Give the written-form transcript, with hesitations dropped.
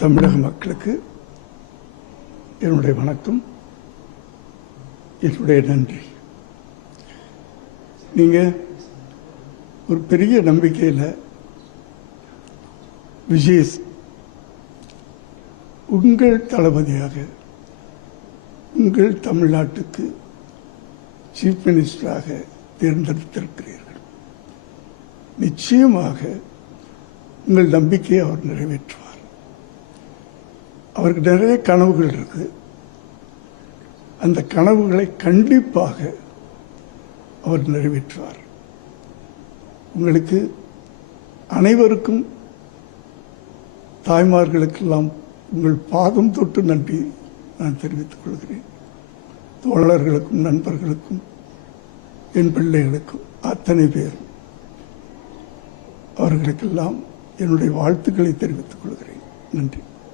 தமிழக மக்களுக்கு என்னுடைய வணக்கம், என்னுடைய நன்றி. நீங்கள் ஒரு பெரிய நம்பிக்கையில் விஜய் உங்கள் தளபதியாக உங்கள் தமிழ்நாட்டுக்கு சீஃப் மினிஸ்டராக தேர்ந்தெடுத்திருக்கிறீர்கள். நிச்சயமாக உங்கள் நம்பிக்கையை அவர் நிறைவேற்றுவார். அவருக்கு நிறைய கனவுகள் இருக்கு. அந்த கனவுகளை கண்டிப்பாக அவர் நிறைவேற்றுவார். உங்களுக்கு அனைவருக்கும், தாய்மார்களுக்கெல்லாம் உங்கள் பாதம் தொட்டு நன்றி நான் தெரிவித்துக் கொள்கிறேன். தோழர்களுக்கும் நண்பர்களுக்கும் என் பிள்ளைகளுக்கும் அத்தனை பேரும் அவர்களுக்கெல்லாம் என்னுடைய வாழ்த்துக்களை தெரிவித்துக் கொள்கிறேன். நன்றி.